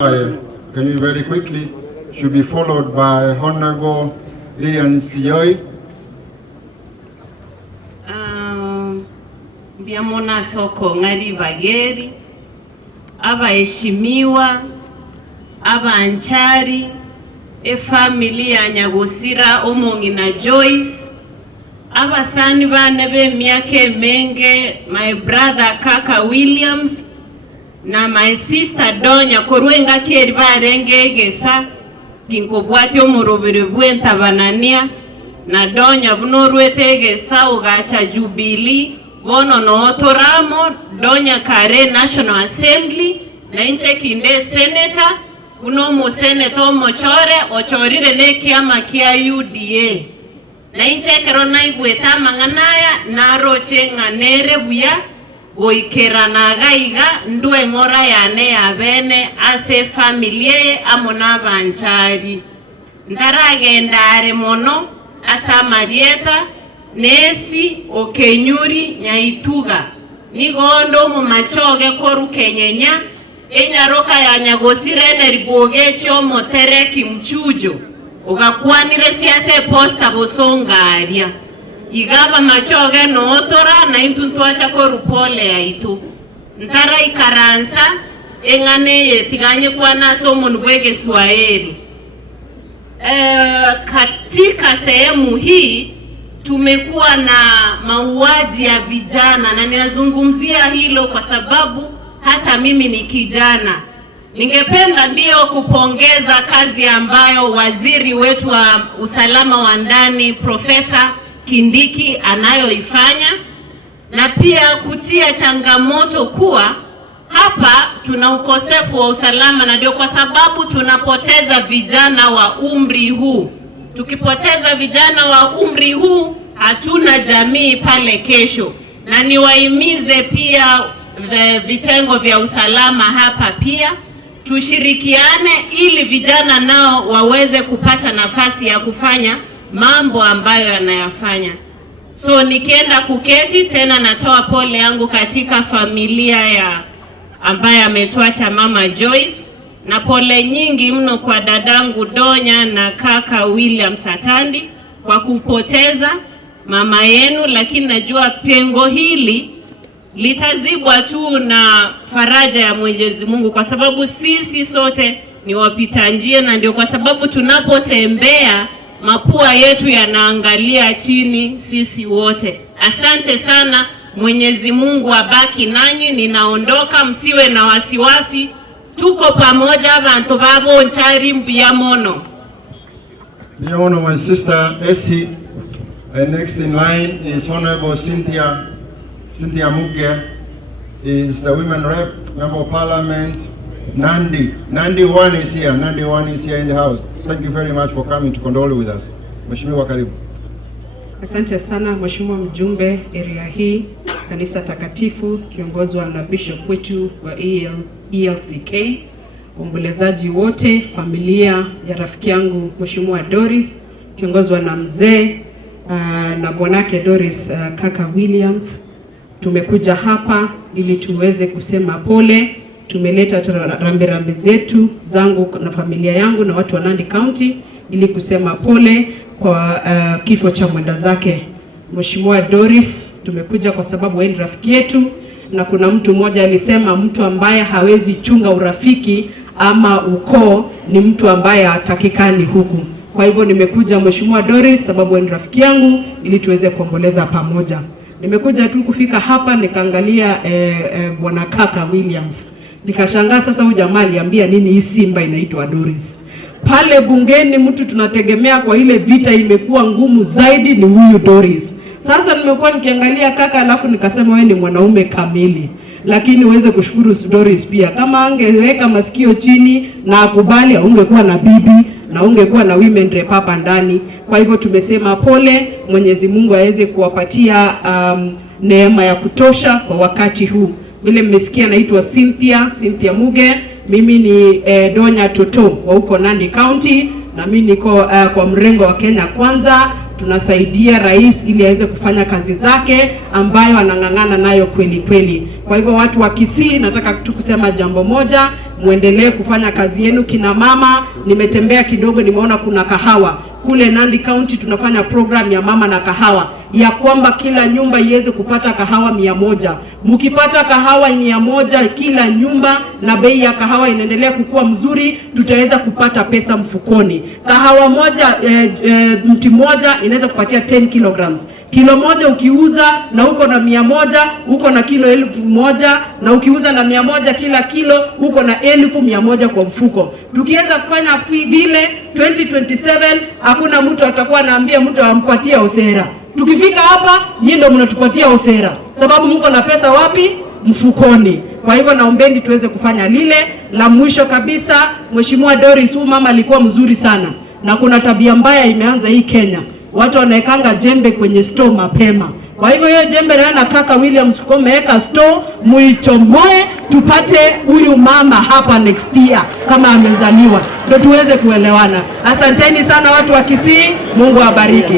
Can you very quickly, should be followed by Honorable Lilian Siyoi. Biamona soko ngari bageri, abaheshimiwa, abanchari, familia Nyagosira Omongi na Joyce, abasani bane be myake menge, my brother Kaka Williams, na my sister Donya Korwenga keri barengegesa kinkobwati omurobere bwenta banania na Donya bunorwetegesa ugacha Jubilee bono no otoramo Donya Kare National Assembly na inche kinde senator uno mo senator mochore ochorire ne kiama kia UDA na inche kerona igweta manganaya na roche nganere buya goikera na gaiga ndwe ngora yane abene ase familie amona banchari ndaragendare mono asa Marieta Nesi Okenyuri Nyaituga nigondo mu machoge koru kenyenya enyaroka ya Nyagosira neriboge cho motereki mchujo ugakwanire siase posta bosongaria igaba machoge no otora na intuntuacha koru pole ya itu ntara ikaransa engane yetiganye kwa naso munubwege Swahili. Katika sehemu hii tumekuwa na mauaji ya vijana na ninazungumzia hilo kwa sababu hata mimi ni kijana. Ningependa ndio kupongeza kazi ambayo waziri wetu wa usalama wa ndani Profesa Kindiki anayoifanya na pia kutia changamoto kuwa hapa tuna ukosefu wa usalama na ndio kwa sababu tunapoteza vijana wa umri huu. Tukipoteza vijana wa umri huu hatuna jamii pale kesho. Na niwahimize pia vitengo vya usalama hapa pia tushirikiane ili vijana nao waweze kupata nafasi ya kufanya mambo ambayo yanayafanya. So nikienda kuketi tena natoa pole yangu katika familia ya ambaye ametuacha mama Joyce na pole nyingi mno kwa dadangu Donya na kaka William Satandi kwa kupoteza mama yenu, lakini najua pengo hili litazibwa tu na faraja ya Mwenyezi Mungu kwa sababu sisi sote ni wapita njia na ndio kwa sababu tunapotembea mapua yetu yanaangalia chini sisi wote. Asante sana, Mwenyezi Mungu abaki nanyi. Ninaondoka, msiwe na wasiwasi, tuko pamoja abantu babo nchari mbiamono. Mbiamono, my sister Essie. Next in line is Honorable Cynthia Muge, is the women rep, member of parliament. Nandi one is here. Nandi one is here in the house. Thank you very much for coming to condole with us. Mheshimiwa, karibu. Asante sana Mheshimiwa mjumbe area hii kanisa takatifu kiongozwa na bishop wetu wa ELCK, waombolezaji wote, familia ya rafiki yangu Mheshimiwa Doris kiongozwa na mzee na bwanake Doris kaka Williams. Tumekuja hapa ili tuweze kusema pole. Tumeleta rambirambi zetu zangu na familia yangu na watu wa Nandi County ili kusema pole kwa kifo cha mwenda zake Mheshimiwa Doris. Tumekuja kwa sababu yeye ni rafiki yetu na kuna mtu mmoja alisema mtu ambaye hawezi chunga urafiki ama ukoo ni mtu ambaye hatakikani huku. Kwa hivyo nimekuja Mheshimiwa Doris sababu yeye ni rafiki yangu ili tuweze kuomboleza pamoja. Nimekuja tu kufika hapa nikaangalia bwana kaka Williams. Nikashangaa sasa huyu jamaa aliambia nini hii simba inaitwa Doris. Pale bungeni mtu tunategemea kwa ile vita imekuwa ngumu zaidi ni huyu Doris. Sasa nimekuwa nikiangalia kaka alafu nikasema wewe ni mwanaume kamili. Lakini uweze kushukuru Doris pia. Kama angeweka masikio chini na akubali ungekuwa na bibi na ungekuwa na women rep hapa ndani. Kwa hivyo tumesema pole, Mwenyezi Mungu aweze kuwapatia neema ya kutosha kwa wakati huu. Vile mmesikia naitwa Cynthia Muge. Mimi ni Donya Toto wa huko Nandi County na mimi niko kwa mrengo wa Kenya Kwanza tunasaidia rais ili aweze kufanya kazi zake ambayo anang'ang'ana nayo kweli kweli. Kwa hivyo watu wa Kisii, nataka tu kusema jambo moja, muendelee kufanya kazi yenu. Kina mama, nimetembea kidogo, nimeona kuna kahawa kule Nandi County. Tunafanya program ya mama na kahawa, ya kwamba kila nyumba iweze kupata kahawa 100. Mkipata kahawa 100 kila nyumba, na bei ya kahawa inaendelea kukua mzuri, tutaweza kupata pesa mfukoni. Kahawa moja mti moja inaweza kupatia 10 kilograms. Kilo moja ukiuza na uko na 100, uko na kilo 1000, na ukiuza na 100 kila kilo, uko na 1100 kwa mfuko. Tukiweza kufanya vile 2027, hakuna mtu atakuwa anaambia mtu ampatie osera. Tukifika hapa, nyinyi ndio mnatupatia osera, sababu mko na pesa wapi? Mfukoni. Kwa hivyo naombeni tuweze kufanya lile. La mwisho kabisa, Mheshimiwa Doris, mama alikuwa mzuri sana, na kuna tabia mbaya imeanza hii Kenya. Watu wanaekanga jembe kwenye store mapema. Kwa hivyo hiyo jembe na kaka Williams kumeweka store, muichomoe tupate huyu mama hapa next year kama amezaliwa, ndio tuweze kuelewana. Asanteni sana watu wa Kisii, Mungu awabariki.